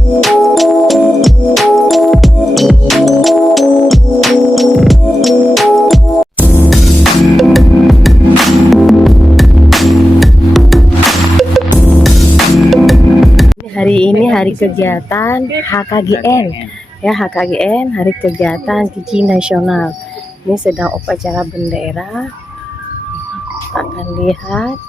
Hari ini hari kegiatan HKGN ya, HKGN hari kegiatan Kiki Nasional. Ini sedang upacara bendera, akan lihat.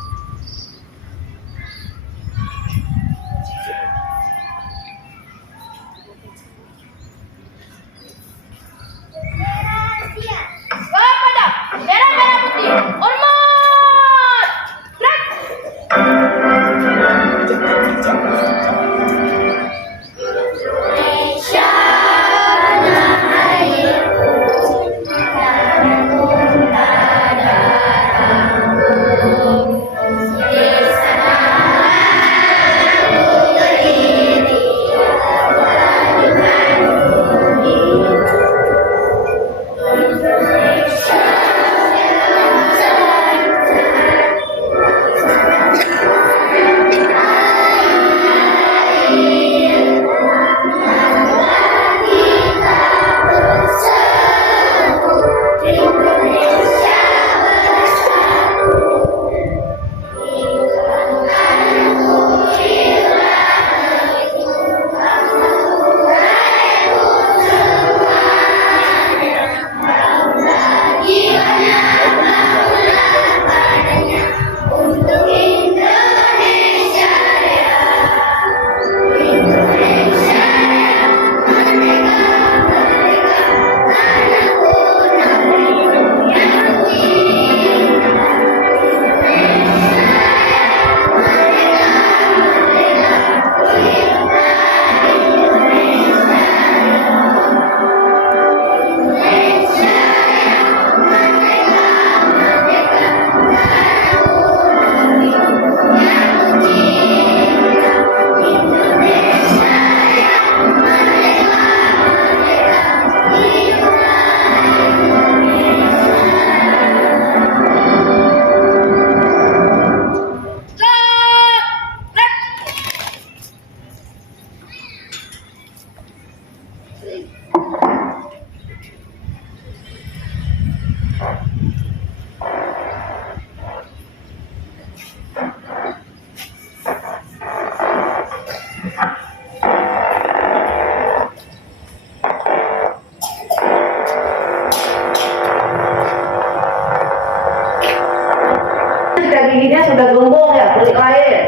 Giginya sudah gembung ya, kulit lain.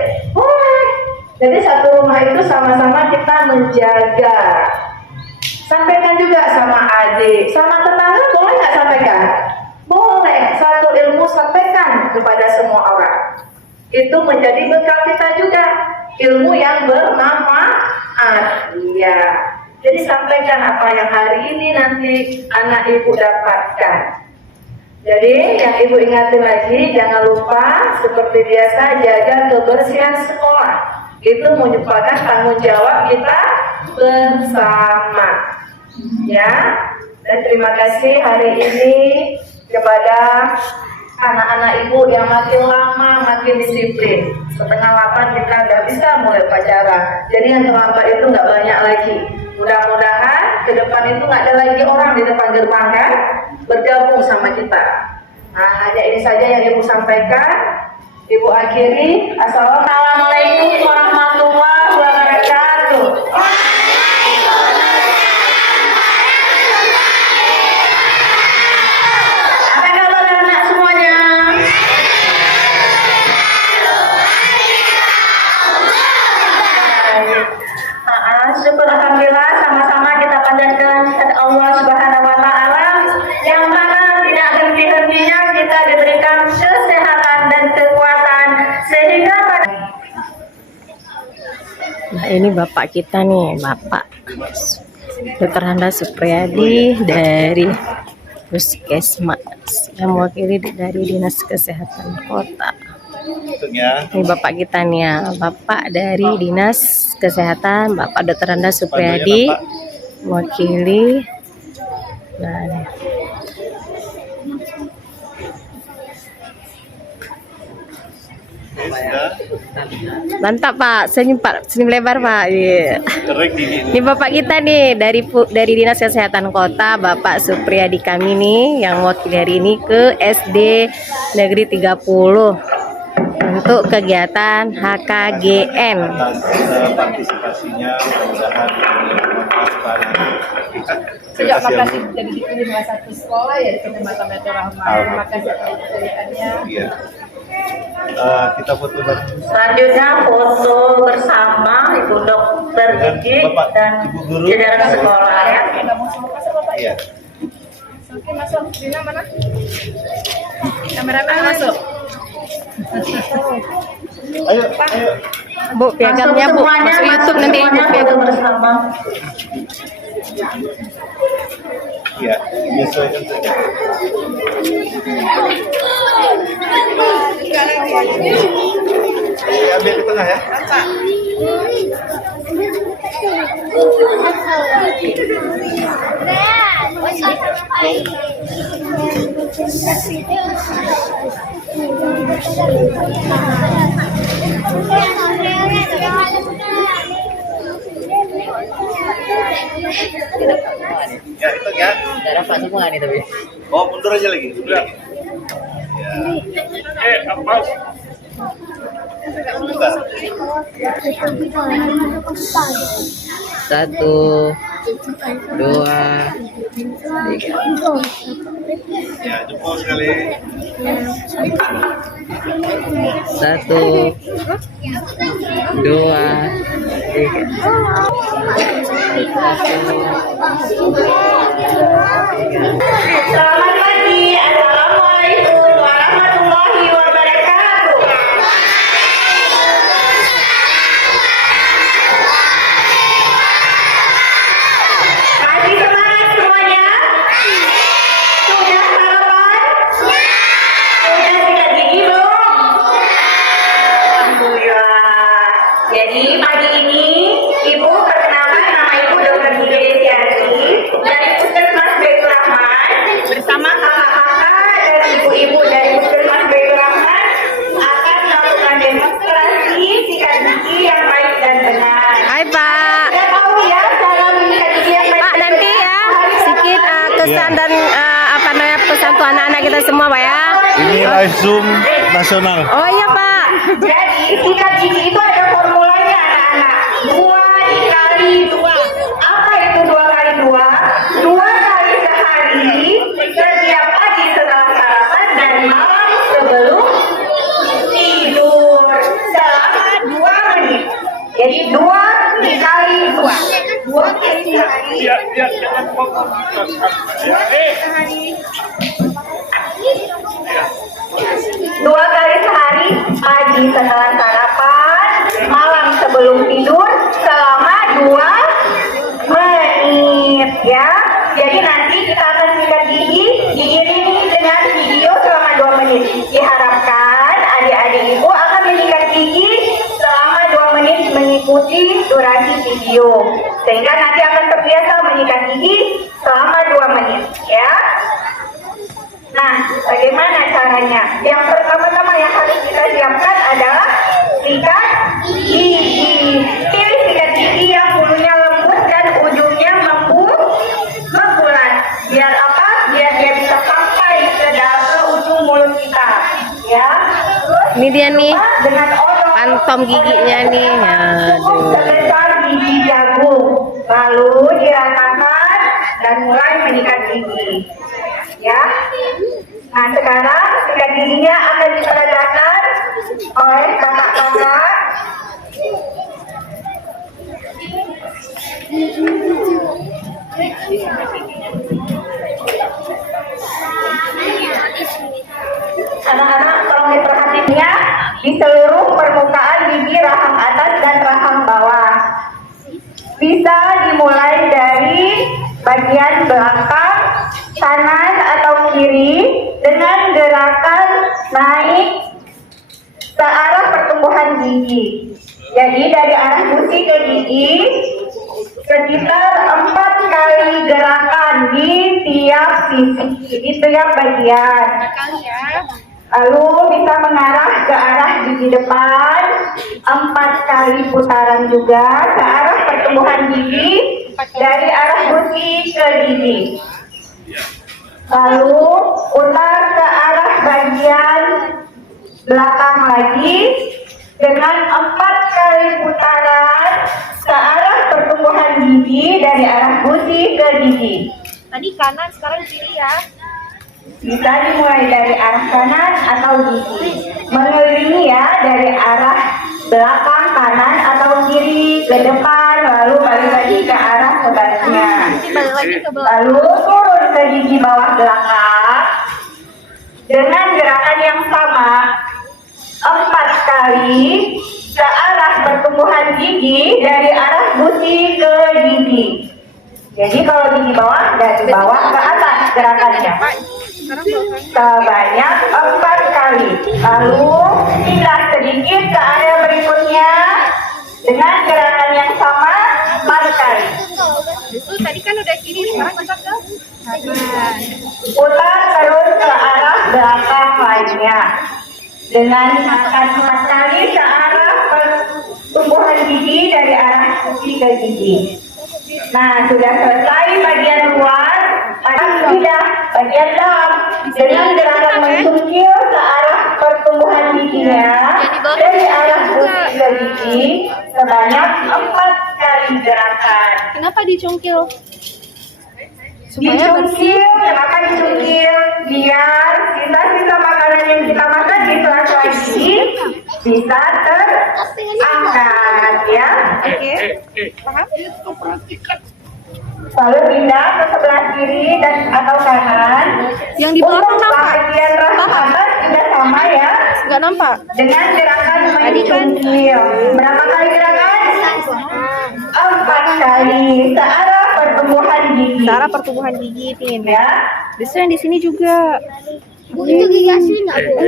Jadi satu rumah itu sama-sama kita menjaga. Sampaikan juga sama adik, sama tetangga, boleh nggak sampaikan? Boleh. Satu ilmu sampaikan kepada semua orang. Itu menjadi bekal kita juga, ilmu yang bermanfaat. Iya. Jadi sampaikan apa yang hari ini nanti anak ibu dapatkan. Jadi yang ibu ingatin lagi, jangan lupa seperti biasa jaga kebersihan sekolah. Itu merupakan tanggung jawab kita bersama. Ya. Dan terima kasih hari ini kepada anak-anak ibu yang makin lama makin disiplin. Setengah 8 kita udah bisa mulai upacara. Jadi yang terlambat itu nggak banyak lagi. Mudah-mudahan ke depan itu nggak ada lagi orang di depan gerbang kan, bergabung sama kita. Nah, hanya ini saja yang ibu sampaikan. Ibu akhiri. Assalamualaikum warahmatullahi wabarakatuh. Apa kabar anak semuanya? Syukur alhamdulillah, sama-sama kita panjatkan kepada Allah Subhanahu wa taala yang mana tidak henti-hentinya kita diberikan kesehatan dan kekuatan sehingga Nah, ini bapak kita nih, Bapak Dr. Handa Supriyadi dari Puskesmas yang mewakili dari Dinas Kesehatan Kota. Ini bapak kita nih ya, bapak dari Dinas Kesehatan, Bapak Dr. Handa Supriyadi mewakili. Nah, sudah. Mantap Pak, senyum lebar Pak. Iya. Kering gigi. Ini Bapak kita nih dari Dinas Kesehatan Kota, Bapak Supriyadi kami nih yang wakil hari ini ke SD Negeri 30 untuk kegiatan HKGN. Atas partisipasinya, mudah-mudahan ini bermanfaat. Sejak makasih jadi dipilih salah satu sekolah ya di Kecamatan Baitur Rahman. Terima kasih atas kesulitannya. Iya. Kita foto lagi. Selanjutnya foto bersama Ibu Dokter Gigi Bapak, dan Ibu Guru. jajaran sekolah ya. Kita mau masuk Bapak. Iya. Oke, masuk. Dina mana? Kameramen masuk. Ayo, ayo. Bu, piagamnya Bu, masuk YouTube nanti Ibu piagam. Bersama. Iya, menyesuaikan saja. Ambil ke tengah ya. Ya, itu ya. Nggak dapat semua nih tapi. Oh, mundur aja lagi. Udah. Apa? Bentar. 1, 2, 3. Ya, jempol sekali. 1, 2, 3. Selamat pagi. Assalamualaikum warahmatullahi wabarakatuh. Masih semangat semuanya? Sudah sarapan? Sudah sikat gigi belum? Alhamdulillah. Jadi pagi ini Ibu perkenalkan nama Ibu Dr. Gigi Desiarti dari Puskesmas Baitur Rahman bersama kakak-kakak dan ibu-ibu dari Puskesmas Baitur Rahman akan melakukan demonstrasi sikat gigi yang baik dan benar. Hai Pak. Kita tahu ya cara menyikat gigi yang baik. Pak nanti ya sedikit kesan dan apa namanya pesan untuk anak-anak kita semua Pak ya. Ini live Zoom nasional. Oh iya Pak. Jadi sikat gigi itu ada formulanya anak-anak. 2 dikali 2. Apa itu 2 kali 2? 2 kali sehari setiap pagi setelah sarapan dan malam sebelum tidur selama 2 menit. Jadi 2 dikali 2. 2 kali sehari. Dua kali sehari, pagi setelah sarapan, malam sebelum tidur selama 2 menit ya. Jadi nanti kita akan sikat gigi diiringi dengan video selama 2 menit. Diharapkan adik-adik ibu akan menyikat gigi selama 2 menit mengikuti durasi video. Sehingga nanti akan terbiasa menyikat gigi selama 2 menit ya. Nah, bagaimana caranya? Yang pertama-tama yang harus kita siapkan adalah sikat gigi. Pilih sikat gigi yang bulunya lembut dan ujungnya membulat. Biar apa? Biar dia bisa sampai ke ujung mulut kita. Ya. Terus Ini dia nih dengan odol pantom giginya nih. Aduh. sebesar biji jagung. Lalu diratakan dan mulai menyikat gigi. Ya. Nah, sekarang sikat giginya akan diseragakan oleh kakak-kakak. Anak-anak tolong diperhatikan ya, di seluruh permukaan gigi rahang atas dan rahang bawah. Bisa dimulai dari bagian belakang, kanan atau kiri dengan gerakan naik searah pertumbuhan gigi. Jadi dari arah gusi ke gigi sekitar 4 kali gerakan di tiap sisi, di tiap bagian. Lalu bisa mengarah ke arah gigi depan 4 kali putaran juga ke arah pertumbuhan gigi dari arah gusi ke gigi. Lalu putar ke arah bagian belakang lagi dengan 4 kali putaran ke arah pertumbuhan gigi dari arah gusi ke gigi. Tadi kanan, sekarang kiri ya. Bisa dimulai dari arah kanan atau gigi. Mengelilingi ya dari arah belakang kanan atau kiri ke depan, lalu balik lagi ke arah sebaliknya. Balik lagi ke belakang. Lalu turun ke gigi bawah belakang dengan gerakan yang sama 4 kali ke arah pertumbuhan gigi dari arah gusi ke gigi. Jadi kalau gigi bawah dari bawah ke atas gerakannya sebanyak 4 kali. Lalu pindah sedikit ke area berikutnya dengan gerakan yang sama 4 kali. Itu tadi kan udah kiri, sekarang kita ke kanan. Putar terus ke arah belakang lainnya dengan akan 4 kali ke arah pertumbuhan gigi dari arah gusi ke gigi. Nah, sudah selesai bagian luar, sudah bagian dalam dengan gerakan mencungkil ke arah pertumbuhan giginya dari arah gusi ke gigi sebanyak 4 kali gerakan. Kenapa dicungkil? Supaya bersih. Dicungkil, kenapa dicungkil? Biar sisa-sisa makanan yang kita makan di sela-sela gigi bisa terangkat ya. Oke. Paham? Lalu pindah ke sebelah kiri dan atau kanan. Yang di belakang Untuk nampak? bagian rahang atas juga sama ya. Nggak nampak? Dengan gerakan Tadi kan- mencungkil. Berapa kali gerakan? 4 kali ke arah pertumbuhan gigi. Cara pertumbuhan gigi, Tin. Ya. Justru yang di sini juga. Bu, itu gigi asli nggak, Bu?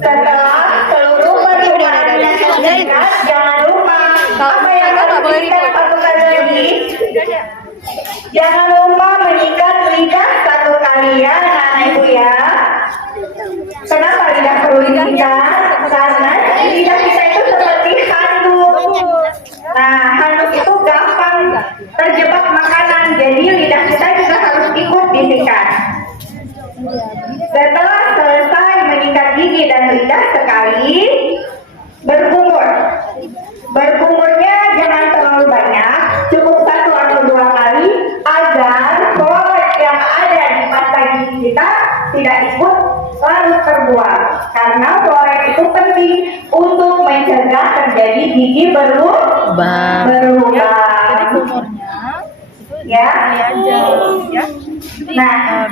Setelah seluruh pertumbuhannya terlihat, jangan lupa apa yang harus diikat 1 kali lagi. Jangan lupa mengikat lidah 1 kali ya, anak ibu ya. Kenapa lidah perlu diikat? Karena lidah kita itu seperti handuk. Nah, handuk itu gampang terjebak makanan, jadi lidah kita juga harus ikut disikat. Setelah selesai mengikat gigi dan lidah sekali, berkumur. Berkumurnya jangan terlalu banyak, cukup 1 atau 2 kali agar fluoride yang ada di pasta gigi kita tidak ikut larut terbuang. Karena fluoride itu penting untuk mencegah terjadi gigi berlubang. Ya. Ya. Nah,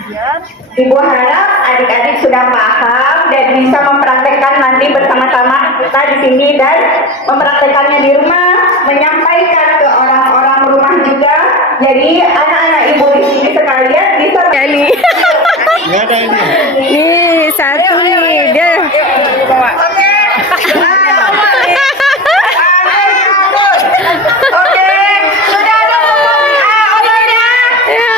Ibu harap adik-adik sudah paham dan bisa mempraktekkan nanti bersama-sama kita di sini dan mempraktekannya di rumah, menyampaikan ke orang-orang rumah juga. Jadi anak-anak ibu di sini sekalian bisa Kali. Nggak ada ini. Nih, satu nih. Dia. Oke, sudah ada obatnya. Ya.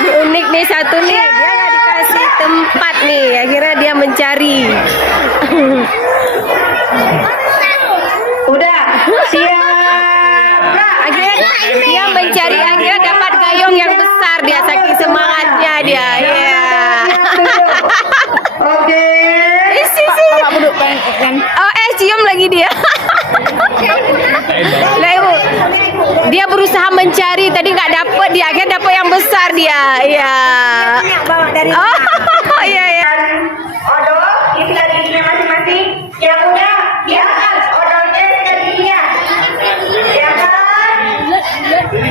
Ini unik nih satu nih. Dia nggak dikasih tempat nih. Akhirnya dia mencari. Udah, siap. Akhirnya dia mencari, akhirnya dapat gayung yang besar dia, saking semangatnya dia. Ya. Oke. Sisi. Oh, cium lagi dia. Lah, Ibu. Dia berusaha mencari, tadi nggak dapet, dia akhirnya dapet yang besar dia. Iya. Oh, iya ya. Odol, isikan giginya masing-masing. Yang udah, diangkat odolnya isikan giginya. Ya kan?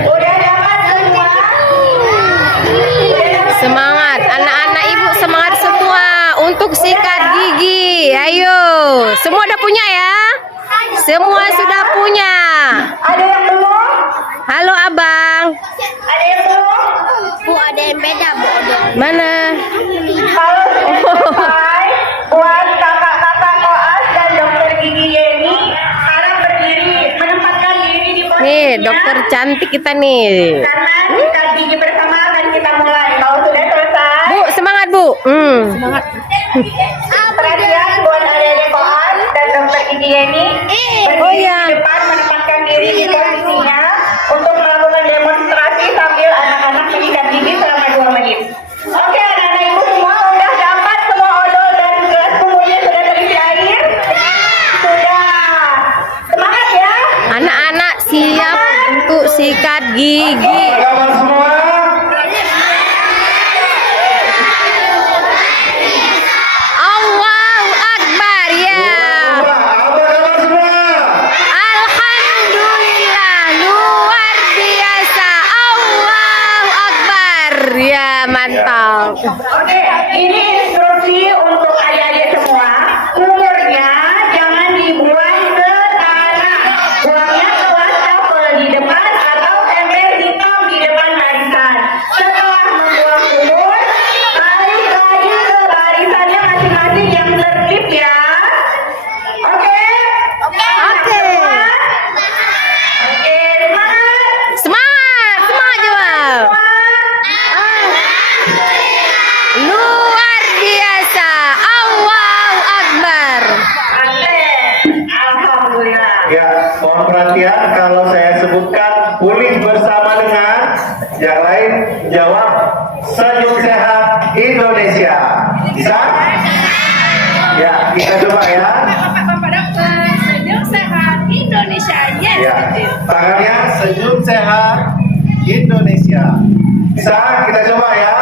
Udah dapat semua? Semangat, anak-anak ibu semangat semua untuk sikat gigi. Ayo, semua udah punya ya? Semua sudah punya. Ada yang belum? Halo abang. Ada yang belum? Bu, ada yang beda, Bu. Mana? Kalau sudah selesai, buat kakak-kakak koas dan dokter gigi Yeni, sekarang berdiri, menempatkan diri di posisinya. Nih, dokter cantik kita nih. Karena sikat gigi bersama akan kita mulai. Kalau sudah selesai, Bu, semangat Bu. Perhatian buat adik-adik koas dan dokter Idieni. Oh ya. Di depan menempatkan diri di posisinya untuk melakukan demonstrasi sambil anak-anak menyikat gigi selama 2 menit. Oke, anak-anak ibu semua udah dapat semua odol dan gelas kumurnya sudah terisi air? Sudah. Semangat ya. Anak-anak siap untuk sikat gigi. Kawan semua. Allahu Akbar ya. Apa kabar semua? Alhamdulillah luar biasa. Allahu Akbar ya, mantap. Oke, ini instruksi untuk adik-adik semua. Kumurnya jangan dibuang ke tanah. Buangnya ke wastafel di depan atau ember hitam di depan barisan. Setelah membuang kumur, balik lagi ke barisannya masing-masing yang tertib ya. Oke? Oke. Oke, semangat. Semangat, semangat juga. Luar biasa. Allahu Akbar. Alhamdulillah. Ya, mohon perhatian kalau saya sebutkan pulih bersama dengan yang lain jawab senyum sehat Indonesia. Bisa? Ya, kita coba ya. Senyum sehat Indonesia. Ya, tangannya senyum sehat Indonesia. Bisa? Kita coba ya.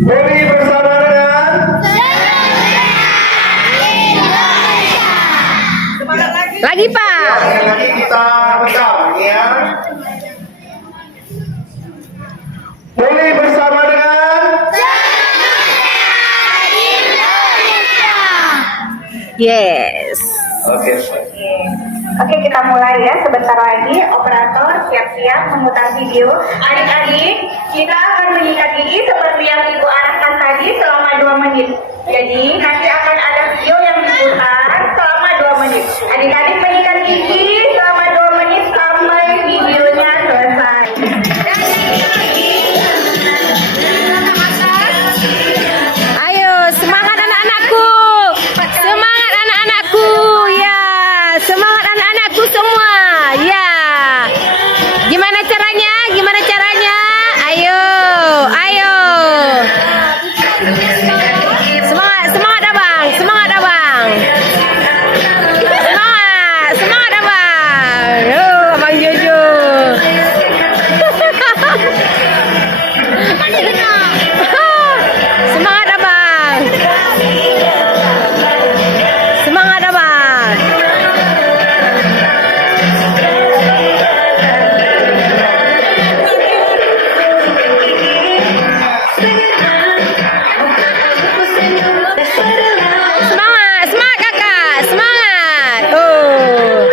Pulih bersama dengan Lagi Pak. yang lagi kita rekam ya. Pulih bersama dengan Yes. Oke. Oke, kita mulai ya. Sebentar lagi operator siap-siap memutar video. Adik-adik, kita akan menyikat gigi seperti yang Ibu arahkan tadi selama 2 menit. Jadi nanti akan ada video yang diputar selama 2 menit. Adik-adik menyikat gigi selama 2 menit sampai videonya selesai. Ayo semangat anak-anakku. Semangat anak-anakku. Ya, semangat anak-anakku semua. Ya. Gimana caranya? Gimana caranya? Ayo, ayo. Semangat, semangat abang, semangat abang. Semangat, semangat abang. Abang Jojo. Semangat abang. Semangat abang. Semangat, semangat kakak, semangat. Oh.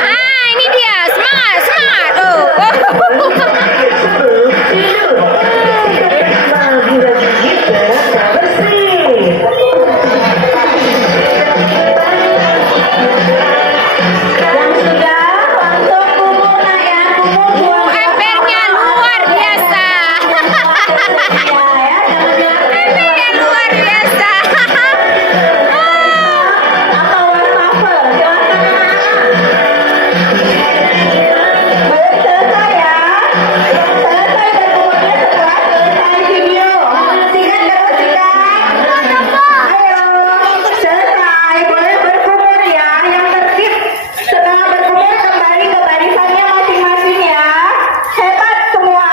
Ah, ini dia. Semangat, semangat. Oh. Yang sudah langsung kumur nak ya. Kumur buang ke Embernya luar biasa. Embernya luar biasa. atau wastafel. Silakan anak-anak. Baik, selesai ya. Selesai berkumurnya setelah selesai video. Sikat terus sikat. Ayo, selesai. Boleh berkumur ya. Yang tertib setelah berkumur kembali ke barisannya masing-masing ya. Hebat semua.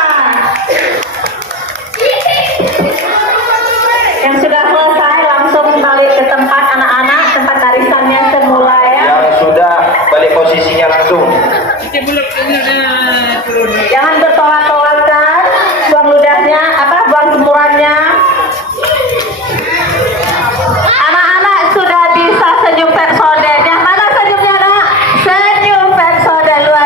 Yang sudah selesai langsung balik ke tempat anak-anak, tempat barisannya semula ya. Yang sudah balik posisinya langsung. Jangan bertolak-tolakan, buang ludahnya, buang jemurannya. Anak-anak sudah bisa senyum persode. Yang mana senyumnya nak? Senyum persode luar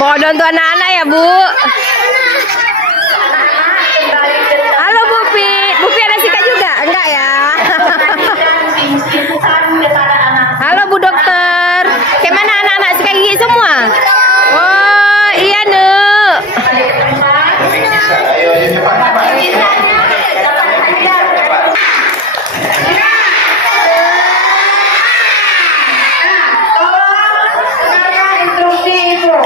Bodoh tuh anak-anak ya, Bu. Halo Bu Pi. Bu Pi ada sikat juga? Enggak ya? Halo Bu Dokter. Kayak mana anak-anak sikat gigi semua? Oh, iya, Nuk. Instruksi Ibu.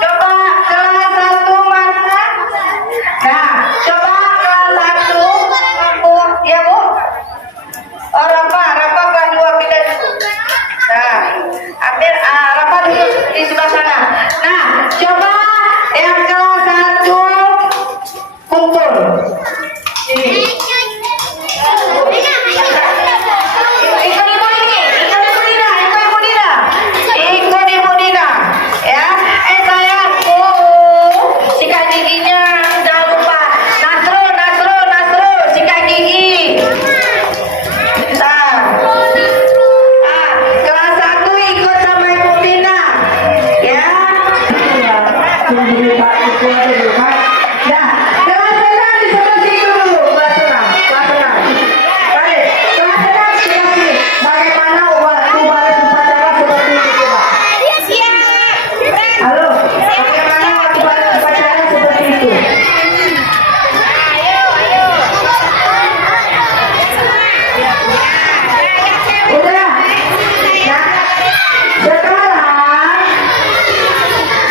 Coba kelas 1 masak. Nah, coba kelas 1 Bu, ya Bu. Oh, Rafa kelas 2 pindah. Nah, ambil Rafa duduk di sebelah sana. Nah, coba yang kelas 1 kumpul. Sini. Ikut Ibu Dina, ya. Sayangku, sikat giginya jangan lupa. Nasrul, sikat gigi. Kelas 1 ikut sama Ibu Dina, ya. Nah, kelas senang di sebelah sini dulu, kelas senang. Baik, kelas senang sebelah sini. Bagaimana balas upacara seperti itu, coba? Halo, bagaimana balas upacara seperti itu? Udah. Nah,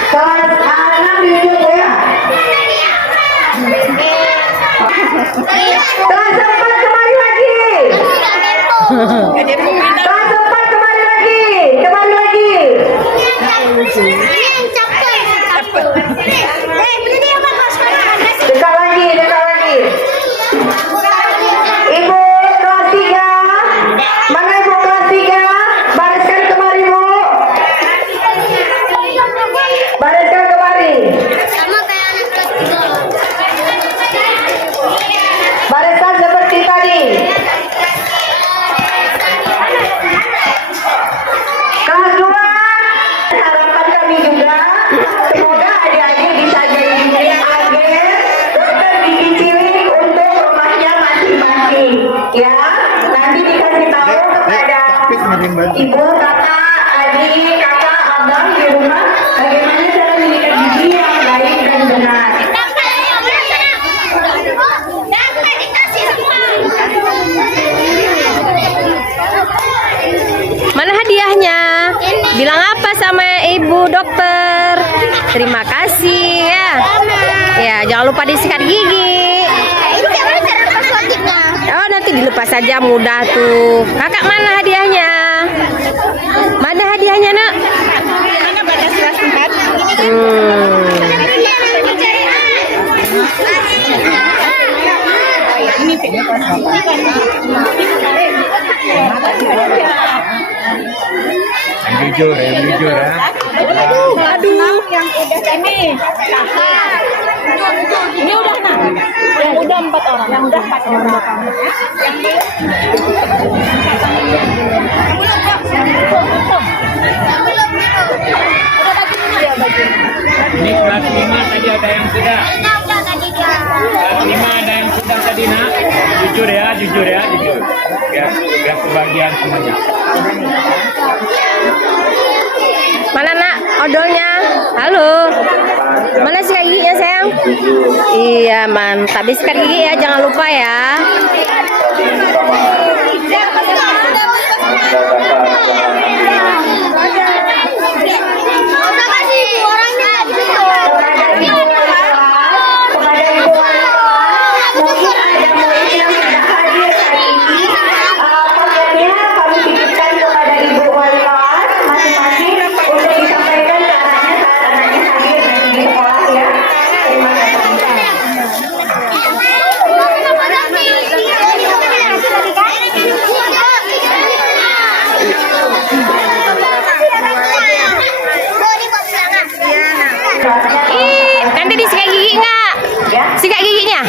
sekarang kelas 6 duduk ya. Kelas 4 kembali lagi. Kelas 4 kembali lagi. Dekat lagi. Ibu kelas 3. Mana Ibu kelas 3? Bariskan kemari Bu. Bariskan kemari. Barisan seperti tadi. Kelas 2. Harapan kami juga semoga adik-adik bisa jadi agen dokter gigi cilik untuk rumahnya masing-masing. Ya, nanti dikasih tahu kepada ibu, kakak, adik, kakak, abang di rumah bagaimana cara menyikat gigi yang baik dan benar. Mana hadiahnya? Bilang apa sama Ibu Dokter? Terima kasih ya. Ya, jangan lupa disikat gigi. Oh, nanti dilepas saja, mudah tuh. Kakak, mana hadiahnya? Mana hadiahnya, Nak? Yang jujur ya. Aduh. Yang udah ini. Ini udah yang udah 4 orang. Yang udah 4 orang. Ini kelas 5 tadi ada yang sudah. Kelas 5 ada yang sudah tadi nak. Jujur ya. Biar kebahagiaan semuanya. Mana Nak odolnya? Halo. Mana sikat giginya sayang? Iya mantap. Sikat gigi ya, jangan lupa ya. Nanti disikat gigi nggak? Sikat giginya?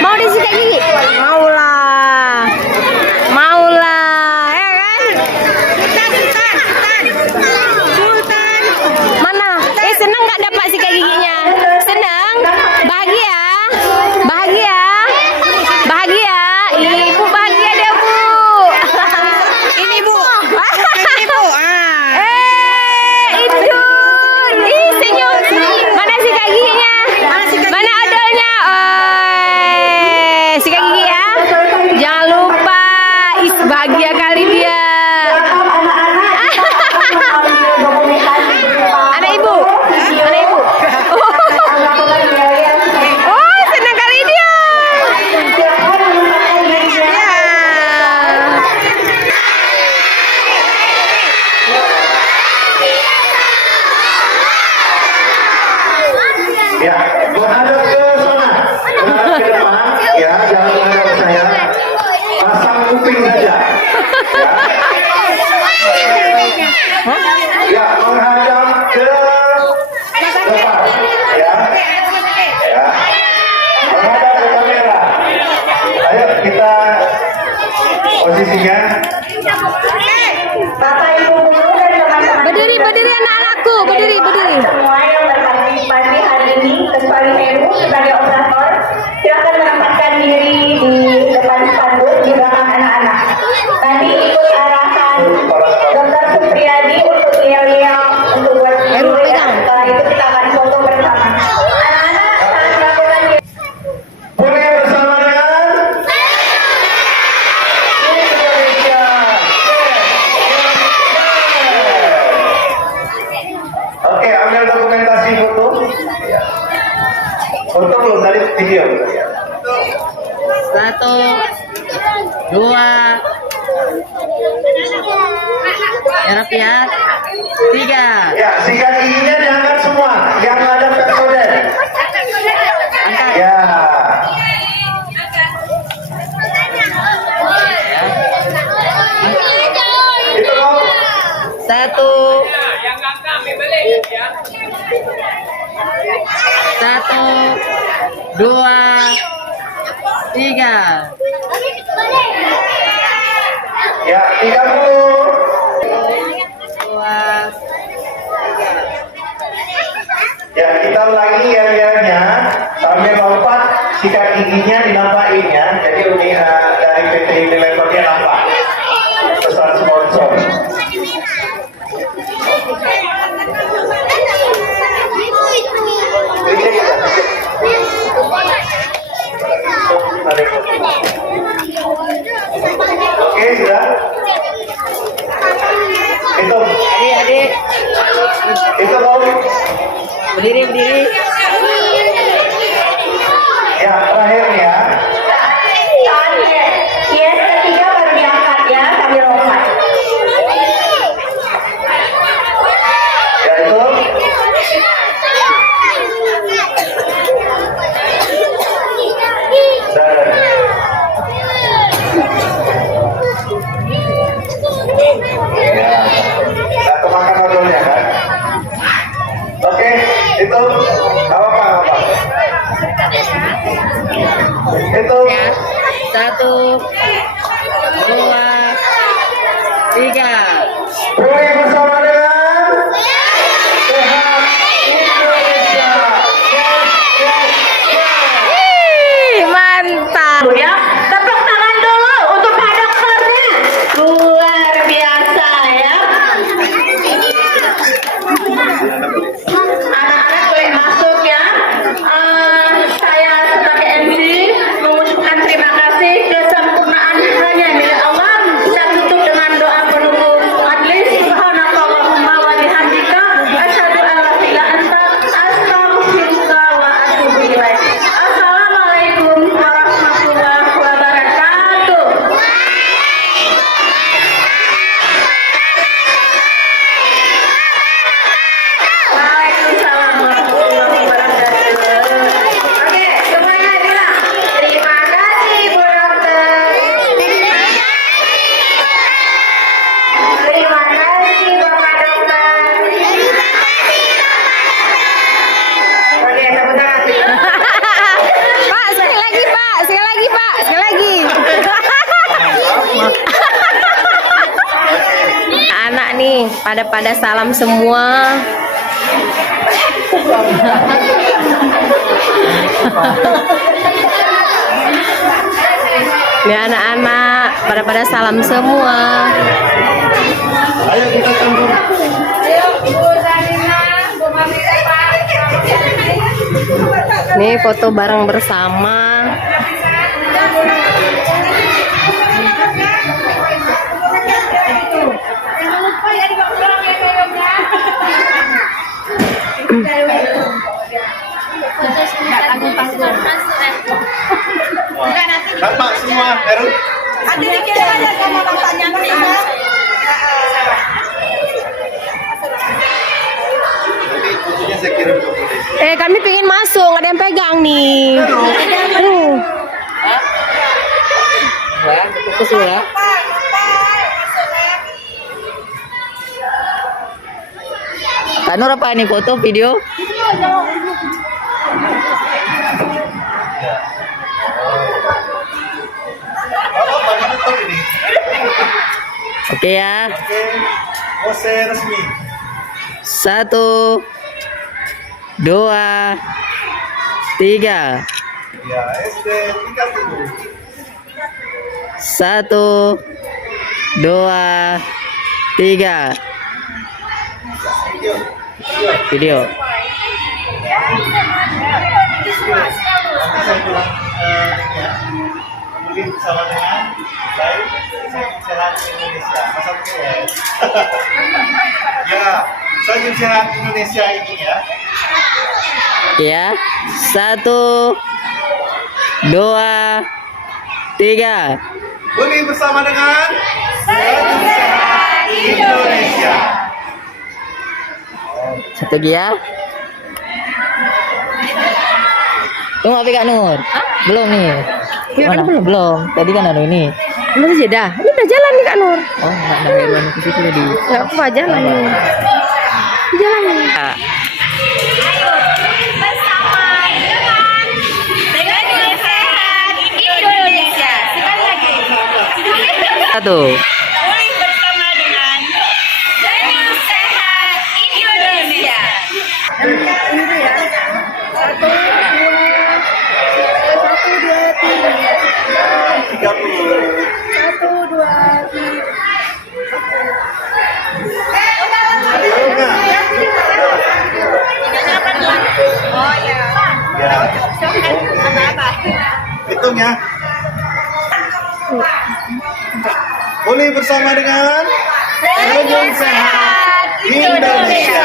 Mau disikat gigi? Maulah, ya kan? Ya, menghadap ke depan. Ya. Ya. Menghadap ke kamera. Ayo kita posisinya. Bapak Ibu guru dan teman-teman. Berdiri, berdiri anak-anakku, berdiri, berdiri. Semua yang berpartisipasi hari ini, kecuali Heru sebagai operator, silakan menempatkan diri di depan spanduk di belakang anak-anak. Tadi ikut arahan Dr. Supriyadi untuk beliau untuk buat Heru, video ya. pegang. Setelah itu kita akan foto bersama. Anak-anak saat melakukan Pulih bersama dengan Indonesia. Oke, ambil dokumentasi foto. Ya. Foto belum tadi video. Satu, dua, ya Rapi ya. Tiga. Ya, sikat giginya diangkat semua. Yang ada personel. Angkat. Ya. Itu loh. Satu, Yang kakak ambil balik ya. satu, dua, tiga. Ya, 30. Dua. Ya, kita ulangi yel-yelnya sambil lompat, sikat giginya dinampakin ya. Jadi dari PT Unilevernya nampak. Pesan sponsor. Oke, sudah. Itu, Adik, itu Om. berdiri, berdiri. Ya, terakhir nih ya. saatnya. Yes, ketiga baru diangkat ya sambil lompat. Ya itu. Dan ya, nggak kemakan modalnya kan? Oke, itu apa? Itu Ya. Satu, dua, tiga. pulih bersama dengan Sehat Indonesia. Yes, yes, yes. Ih, mantap. Ya, tepuk tangan dulu untuk Pak Dokternya. Luar biasa ya. Anak-anak boleh masuk ya. Saya sebagai MC mengucapkan terima kasih. Kesempurnaan hanya milik Allah. Kita tutup dengan doa penutup majelis. Subhanakallahumma wa bihamdika asyhadu an la ilaha illa anta astaghfiruka wa atubu ilaik. Assalamualaikum warahmatullahi wabarakatuh. Waalaikumsalam warahmatullahi wabarakatuh. Oke, semuanya bilang terima kasih Bu Dokter. Terima kasih Bapak Dokter. Oke, tepuk tangan. Pak, sekali lagi, Pak. Sekali lagi, Pak. Sekali lagi. Anak nih, pada salam semua. Ini anak-anak pada salam semua. Ayo kita campur. Nih foto bareng bersama. Bapak semua, Heru. Fotonya saya kirim ke polisi. Kami pengen masuk, nggak ada yang pegang nih. Aduh. Ya, fokus dulu ya. Kak Nur apa ini foto video? Oke ya. Oke, pose resmi. 1, 2, 3. Ya, SD tinggal dulu. 1, 2, 3. Video. Saya bilang ya, mungkin bersama dengan baik Sayyid Sehat Indonesia. Masa betul ya? Ya, Sayyid Sehat Indonesia ini ya. Ya. 1, 2, 3. Uni bersama dengan Sayyid Sehat Indonesia. Satu lagi ya. Tunggu apa Kak Nur? Belum nih. Mana? Belum. Tadi kan ada ini. Belum sih dah. Ini udah jalan nih Kak Nur. Oh, enggak ada ruang ke situ tadi. Enggak apa jalan nih. Jalan nih. Ah, Indonesia. Sekali lagi. 1. Bersama dengan Senyum Sehat Indonesia. Hitung ya. Uni bersama dengan Senyum Sehat Indonesia.